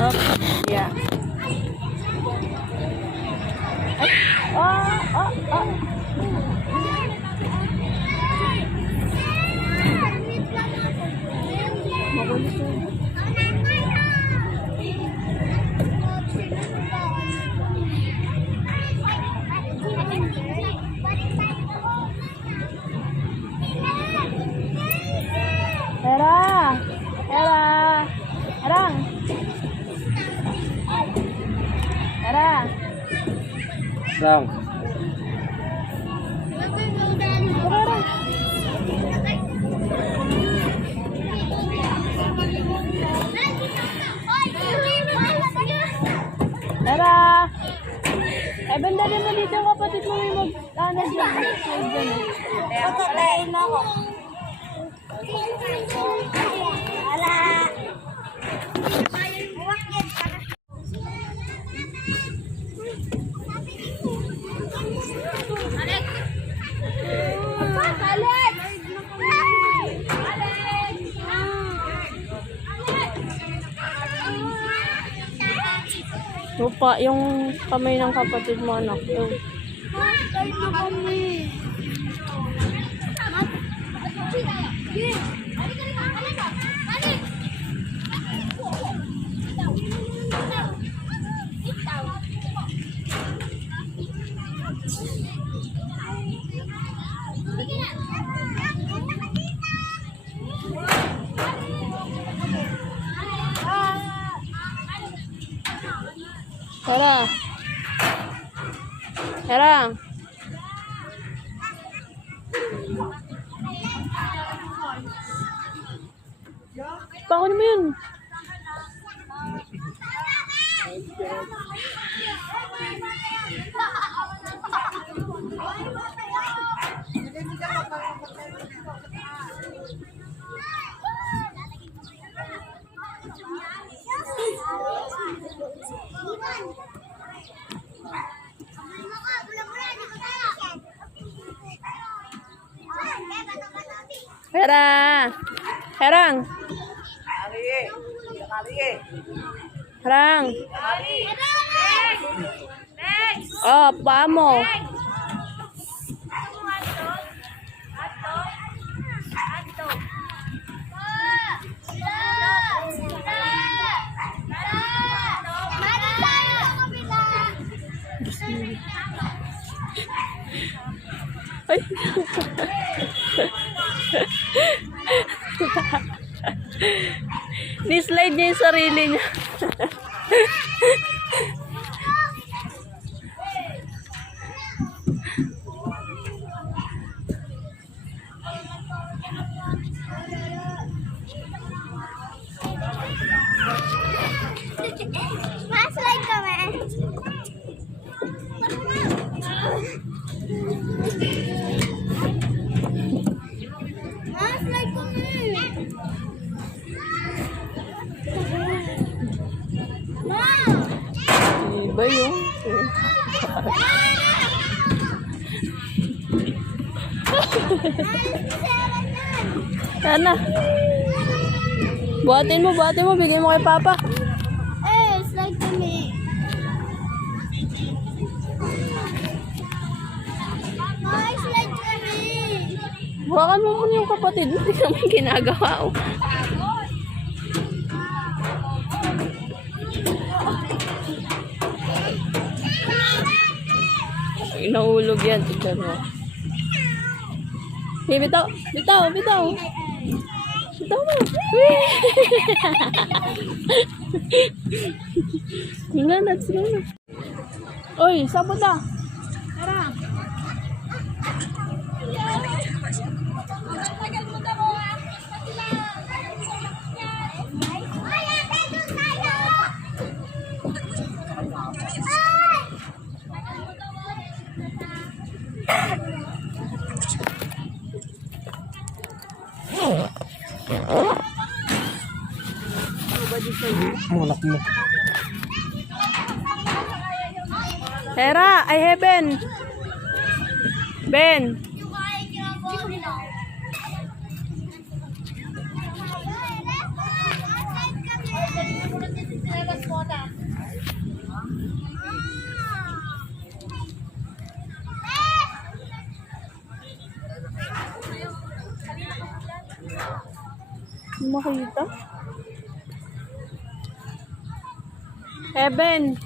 Up. Yeah. Hera! Hera! Herang! Hera! Lang. Hera! Eh, banda din mo dito yung kapatid mo yung mag-ano dyan. Patulain mo ako. Wala. Lupa, yung kamay ng kapatid mo, anak. Yung... Hera! Hera! Paano mo yun? Hera! Herang! Herang! Oh, paa mo. Ay! Ni-slide niya yung sarili niya. Ma-slide kami. Ma-slide kami. Iba yung... Sana. Buhatin mo. Bigay mo kay Papa. Eh, slide kami. Ma-slide kami. Buhakan mo muna yung kapatid mo. Hindi naman ginagawa. Oh. Nahulog yan. Tignan mo. Hey, bitaw. Bitaw mo. Hinga na. Oy, saan na? Tara. Mulak mo. Hera, ay Heaven. Ben. Hindi makita. Eben!